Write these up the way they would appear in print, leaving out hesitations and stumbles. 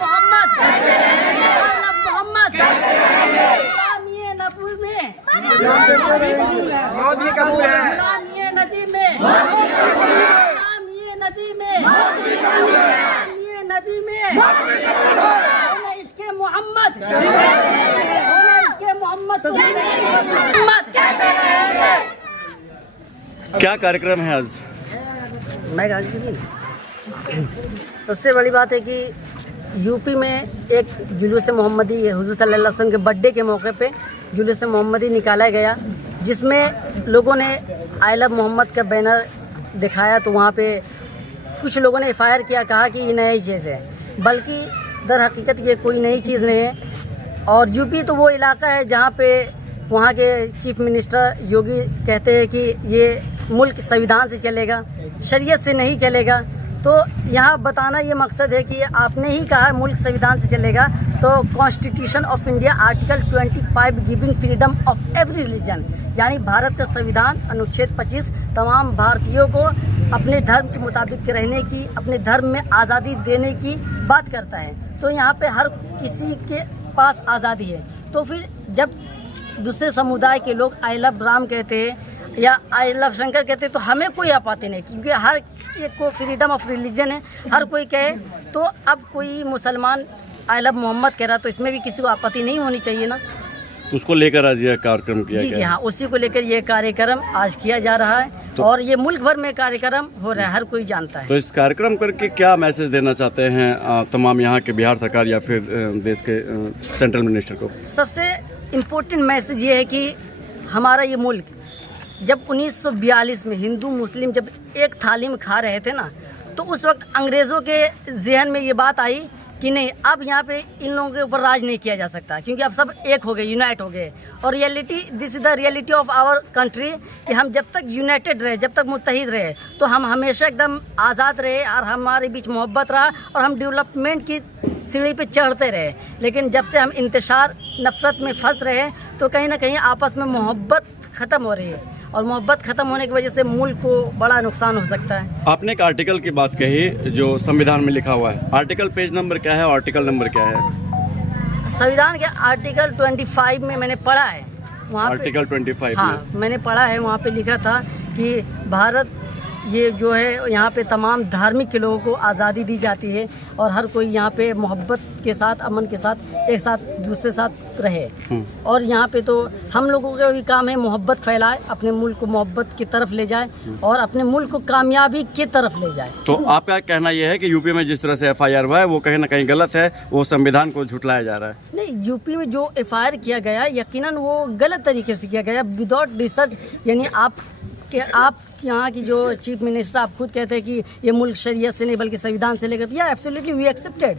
मोहम्मद मोहम्मद गुलामी नबी में मौत भी कबूल है। गुलामी नबी में गुलामी नबी में गुलामी नबी में होना इश्क़े मोहम्मद होना इश्क़े मोहम्मद क्या कार्यक्रम है आज? मैं सबसे बड़ी बात है कि यूपी में एक जुलूस मोहम्मदी हुजूर सल्लल्लाहु अलैहि वसल्लम के बर्थडे के मौके पे जुलूस मोहम्मदी निकाला गया, जिसमें लोगों ने आई लव मोहम्मद का बैनर दिखाया। तो वहाँ पे कुछ लोगों ने फायर किया, कहा कि ये नई चीज़ है, बल्कि दर हकीकत ये कोई नई चीज़ नहीं है। और यूपी तो वो इलाका है जहाँ पे वहाँ के चीफ मिनिस्टर योगी कहते हैं कि ये मुल्क संविधान से चलेगा, शरीयत से नहीं चलेगा। तो यहाँ बताना ये मकसद है कि आपने ही कहा मुल्क संविधान से चलेगा, तो constitution of India article 25 giving freedom of every religion, यानी भारत का संविधान अनुच्छेद 25 तमाम भारतीयों को अपने धर्म के मुताबिक रहने की, अपने धर्म में आज़ादी देने की बात करता है। तो यहाँ पे हर किसी के पास आज़ादी है। तो फिर जब दूसरे समुदाय के लोग आई लव राम कहते हैं या आई लव शंकर कहते हैं तो हमें कोई आपत्ति नहीं, क्योंकि हर एक को फ्रीडम ऑफ रिलीजन है, हर कोई कहे। तो अब कोई मुसलमान आई लव मोहम्मद कह रहा तो इसमें भी किसी को आपत्ति नहीं होनी चाहिए ना। उसको लेकर आज यह कार्यक्रम किया जी गया? जी हाँ, उसी को लेकर ये कार्यक्रम आज किया जा रहा है। तो और ये मुल्क भर में कार्यक्रम हो रहा है, हर कोई जानता है। तो इस कार्यक्रम करके क्या मैसेज देना चाहते हैं तमाम यहाँ के बिहार सरकार या फिर देश के सेंट्रल मिनिस्टर को? सबसे इम्पोर्टेंट मैसेज ये है कि हमारा ये मुल्क जब 1942 में हिंदू मुस्लिम जब एक थाली में खा रहे थे ना, तो उस वक्त अंग्रेज़ों के जहन में ये बात आई कि नहीं, अब यहाँ पे इन लोगों के ऊपर राज नहीं किया जा सकता, क्योंकि अब सब एक हो गए, यूनाइट हो गए। और reality, this is the reality of our country, कि हम जब तक यूनाइटेड रहे, जब तक मुत्तहिद रहे, तो हम हमेशा एकदम आज़ाद रहे और हमारे बीच मोहब्बत रहा और हम डेवलपमेंट की सीढ़ी पे चढ़ते रहे। लेकिन जब से हम इंतशार नफरत में फंस रहे, तो कहीं ना कहीं आपस में मोहब्बत ख़त्म हो रही है, और मोहब्बत ख़त्म होने की वजह से मुल्क को बड़ा नुकसान हो सकता है। आपने एक आर्टिकल की बात कही जो संविधान में लिखा हुआ है, आर्टिकल पेज नंबर क्या है, आर्टिकल नंबर क्या है? संविधान के आर्टिकल 25 में मैंने पढ़ा है, वहाँ आर्टिकल 25 हाँ मैंने पढ़ा है, वहाँ पे लिखा था कि भारत ये जो है यहाँ पे तमाम धार्मिक के लोगों को आज़ादी दी जाती है और हर कोई यहाँ पे मोहब्बत के साथ, अमन के साथ, एक साथ दूसरे साथ रहे। और यहाँ पे तो हम लोगों का भी काम है मोहब्बत फैलाए, अपने मुल्क को मोहब्बत की तरफ ले जाए और अपने मुल्क को कामयाबी की तरफ ले जाए। तो आपका कहना यह है कि यूपी में जिस तरह से FIR हुआ है वो कहीं ना कहीं गलत है, वो संविधान को झुटलाया जा रहा है? नहीं, यूपी में जो FIR किया गया यकीनन वो गलत तरीके से किया गया, विदाउट रिसर्च। यानी आप यहाँ की जो चीफ मिनिस्टर आप खुद कहते हैं कि ये मुल्क शरीयत से नहीं बल्कि संविधान से लेकर दिया, एब्सोल्युटली वी एक्सेप्टेड।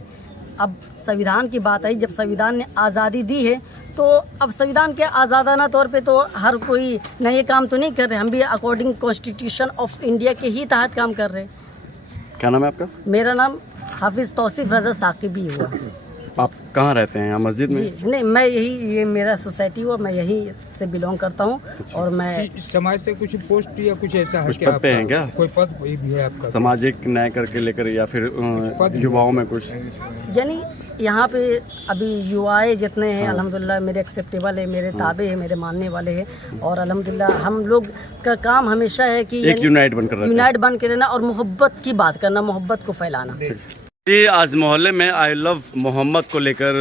अब संविधान की बात आई, जब संविधान ने आज़ादी दी है तो अब संविधान के आज़ादाना तौर पे तो हर कोई न ये काम तो नहीं कर रहे, हम भी अकॉर्डिंग कॉन्स्टिट्यूशन ऑफ इंडिया के ही तहत काम कर रहे हैं। क्या नाम है आपका? मेरा नाम हाफिज़ तौसीफ रज़ा साकिबी हुआ। आप कहाँ रहते हैं? यहाँ मस्जिद में? जी नहीं, मैं ये मेरा सोसाइटी हुआ, मैं यहीं से बिलोंग करता हूँ। और मैं समाज से कुछ पोस्ट या कुछ ऐसा है कुछ क्या? पद पे हैं क्या? कोई पद भी है आपका? सामाजिक न्याय करके लेकर या फिर युवाओं में कुछ? यानी यहाँ पे अभी युवाएं जितने हैं अल्हम्दुलिल्लाह मेरे एक्सेप्टेबल है, मेरे ताबे हैं, मेरे मानने वाले हैं। और अल्हम्दुलिल्लाह हम लोग का काम हमेशा है कि एक यूनाइट बन के रहना और मोहब्बत की बात करना, मोहब्बत को फैलाना। जी, आज मोहल्ले में आई लव मोहम्मद को लेकर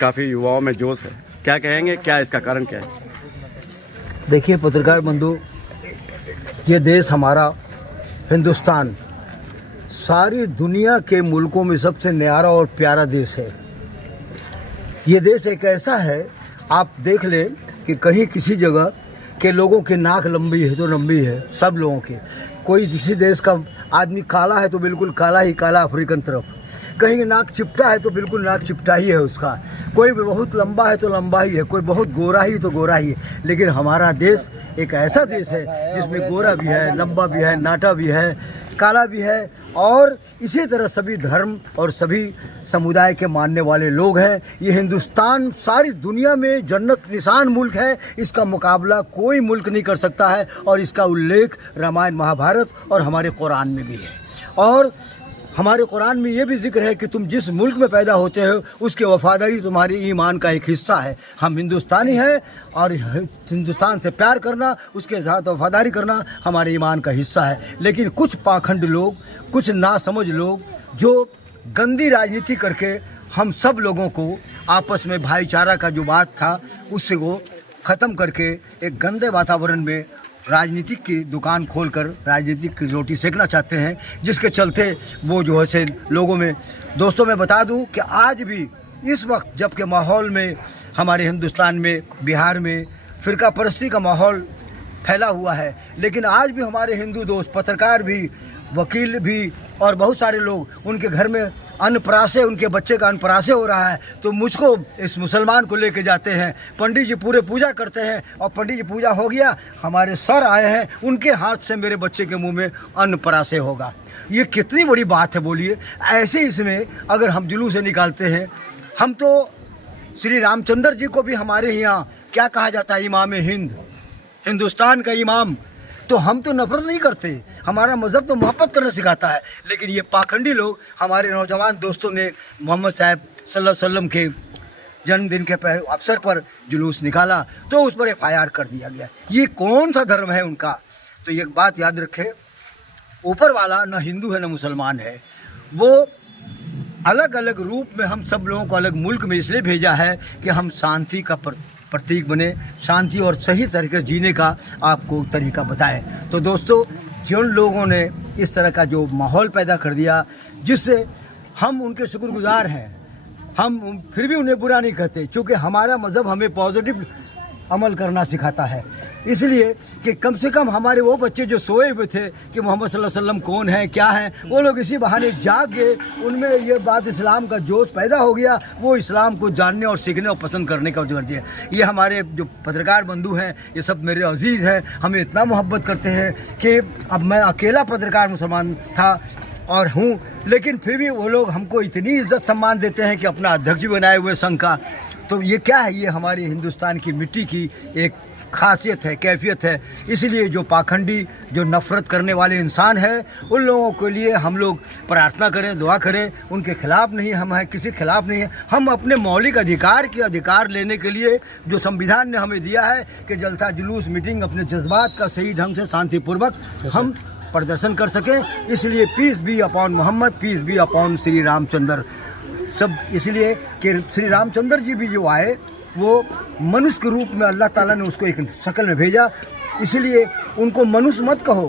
काफ़ी युवाओं में जोश है, क्या कहेंगे, क्या इसका कारण क्या है? देखिए पत्रकार बंधु, ये देश हमारा हिंदुस्तान सारी दुनिया के मुल्कों में सबसे न्यारा और प्यारा देश है। ये देश एक ऐसा है, आप देख ले कि कहीं किसी जगह के लोगों की नाक लंबी है तो लंबी है, सब लोगों की। कोई किसी देश का आदमी काला है तो बिल्कुल काला ही काला अफ्रीकन तरफ, कहीं नाक चिपटा है तो बिल्कुल नाक चिपटा ही है उसका, कोई बहुत लंबा है तो लंबा ही है, कोई बहुत गोरा ही तो गोरा ही है। लेकिन हमारा देश एक ऐसा देश है जिसमें गोरा भी है, लंबा भी है, नाटा भी है, काला भी है, और इसी तरह सभी धर्म और सभी समुदाय के मानने वाले लोग हैं। ये हिंदुस्तान सारी दुनिया में जन्नत निशान मुल्क है, इसका मुकाबला कोई मुल्क नहीं कर सकता है, और इसका उल्लेख रामायण महाभारत और हमारे कुरान में भी है। और हमारे कुरान में ये भी जिक्र है कि तुम जिस मुल्क में पैदा होते हो उसकी वफादारी तुम्हारी ईमान का एक हिस्सा है। हम हिंदुस्तानी हैं और हिंदुस्तान से प्यार करना, उसके साथ वफादारी करना हमारे ईमान का हिस्सा है। लेकिन कुछ पाखंड लोग, कुछ नासमझ लोग जो गंदी राजनीति करके हम सब लोगों को आपस में भाईचारा का जो बात था उससे वो ख़त्म करके एक गंदे वातावरण में राजनीतिक की दुकान खोलकर राजनीतिक की रोटी सेकना चाहते हैं, जिसके चलते वो जो है से लोगों में। दोस्तों मैं बता दूं कि आज भी इस वक्त जबकि माहौल में हमारे हिंदुस्तान में, बिहार में फ़िरका परस्ती का माहौल फैला हुआ है, लेकिन आज भी हमारे हिंदू दोस्त, पत्रकार भी, वकील भी और बहुत सारे लोग उनके घर में अन्नप्राशय, उनके बच्चे का अन्नप्राशय हो रहा है तो मुझको इस मुसलमान को लेके जाते हैं। पंडित जी पूरे पूजा करते हैं और पंडित जी पूजा हो गया, हमारे सर आए हैं, उनके हाथ से मेरे बच्चे के मुंह में अन्नप्राशय होगा। ये कितनी बड़ी बात है बोलिए। ऐसे इसमें अगर हम जुलूस निकालते हैं, हम तो श्री रामचंद्र जी को भी हमारे यहाँ क्या कहा जाता है, इमाम हिंद, हिंदुस्तान का इमाम। तो हम तो नफरत नहीं करते, हमारा मज़हब तो मोहब्बत करना सिखाता है। लेकिन ये पाखंडी लोग, हमारे नौजवान दोस्तों ने मोहम्मद साहब सल्लल्लाहु अलैहि वसल्लम के जन्मदिन के अवसर पर जुलूस निकाला तो उस पर FIR कर दिया गया। ये कौन सा धर्म है उनका? तो एक बात याद रखें, ऊपर वाला न हिंदू है न मुसलमान है। वो अलग अलग रूप में हम सब लोगों को अलग मुल्क में इसलिए भेजा है कि हम शांति का प्रतीक बने, शांति और सही तरीके से जीने का आपको तरीका बताएं। तो दोस्तों, जिन लोगों ने इस तरह का जो माहौल पैदा कर दिया, जिससे हम उनके शुक्रगुजार हैं, हम फिर भी उन्हें बुरा नहीं कहते, क्योंकि हमारा मज़हब हमें पॉजिटिव अमल करना सिखाता है। इसलिए कि कम से कम हमारे वो बच्चे जो सोए हुए थे कि मोहम्मद सल्लल्लाहु अलैहि वसल्लम कौन है, क्या है, वो लोग इसी बहाने जाग गए, उनमें ये बात इस्लाम का जोश पैदा हो गया, वो इस्लाम को जानने और सीखने और पसंद करने का जोर दिया। ये हमारे जो पत्रकार बंधु हैं, ये सब मेरे अजीज़ हैं, हमें इतना मोहब्बत करते हैं कि अब मैं अकेला पत्रकार मुसलमान था और हूँ, लेकिन फिर भी वो लोग हमको इतनी इज्जत सम्मान देते हैं कि अपना अध्यक्ष भी बनाए हुए संघ का। तो ये क्या है? ये हमारी हिंदुस्तान की मिट्टी की एक खासियत है, कैफियत है। इसलिए जो पाखंडी, जो नफ़रत करने वाले इंसान हैं, उन लोगों के लिए हम लोग प्रार्थना करें, दुआ करें। उनके खिलाफ़ नहीं हम हैं, किसी खिलाफ़ नहीं है। हम अपने मौलिक अधिकार लेने के लिए जो संविधान ने हमें दिया है कि जलसा, जुलूस, मीटिंग, अपने जज्बात का सही ढंग से शांतिपूर्वक हम प्रदर्शन कर सकें। इसलिए peace be upon Mohammad, peace be upon Shri Ramchandra. सब इसलिए कि श्री रामचंद्र जी भी जो आए वो मनुष्य के रूप में अल्लाह ताला ने उसको एक शक्ल में भेजा, इसलिए उनको मनुष्य मत कहो,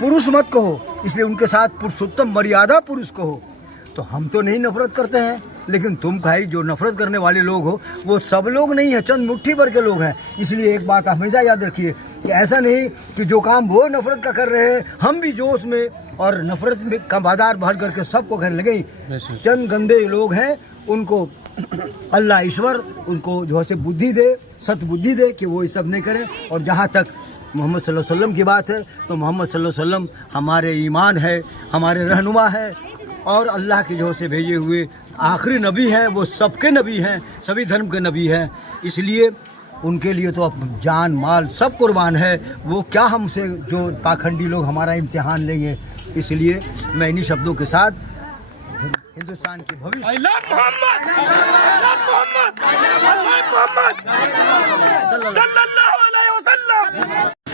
पुरुष मत कहो, इसलिए उनके साथ पुरुषोत्तम मर्यादा पुरुष कहो। तो हम तो नहीं नफरत करते हैं, लेकिन तुम भाई जो नफरत करने वाले लोग हो वो सब लोग नहीं है, चंद मुट्ठी भर के लोग हैं। इसलिए एक बात हमेशा याद रखिए कि ऐसा नहीं कि जो काम वो नफरत का कर रहे हैं हम भी जोश में और नफरत में का बाजार बहाल करके सबको करने लगे। चंद गंदे लोग हैं, उनको अल्लाह ईश्वर उनको जो है बुद्धि दे, सतबुद्धि दे कि वो ये सब नहीं करें। और जहाँ तक मोहम्मद सल्लल्लाहु अलैहि वसल्लम की बात है तो मोहम्मद सल्लल्लाहु अलैहि वसल्लम हमारे ईमान है, हमारे रहनुमा है और अल्लाह के जो से भेजे हुए आखिरी नबी हैं। वो सबके नबी हैं, सभी धर्म के नबी हैं, इसलिए उनके लिए तो अब जान माल सब कुर्बान है। वो क्या हमसे जो पाखंडी लोग हमारा इम्तिहान लेंगे। इसलिए मैं इन्हीं शब्दों के साथ हिंदुस्तान की भविष्य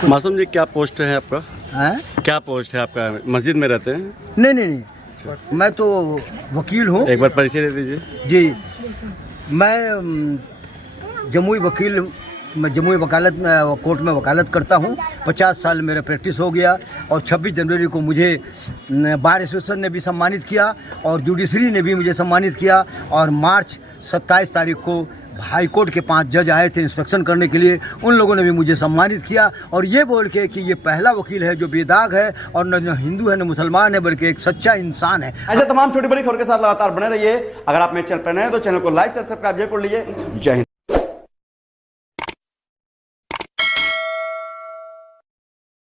मासूम जी, क्या पोस्ट है आपका? है? क्या पोस्ट है आपका? मस्जिद में रहते हैं? नहीं, मैं तो वकील हूँ। एक बार परिचय दे दीजिए। जी, मैं जमुई वकील, मैं जमुई वकालत में कोर्ट में वकालत करता हूँ। 50 साल मेरा प्रैक्टिस हो गया और 26 जनवरी को मुझे बार एसोसिएशन ने भी सम्मानित किया और जुडिशरी ने भी मुझे सम्मानित किया। और मार्च 27 तारीख को हाई कोर्ट के 5 जज आए थे इंस्पेक्शन करने के लिए, उन लोगों ने भी मुझे सम्मानित किया और ये बोल के कि ये पहला वकील है जो बेदाग है और न हिंदू है न मुसलमान है बल्कि एक सच्चा इंसान है। ऐसे तमाम छोटी बड़ी खबरों के साथ लगातार बने रहिए। अगर आप मेरे चैनल पर नए हैं तो चैनल को लाइक और सब्सक्राइब जरूर कर लीजिए। जय हिंद।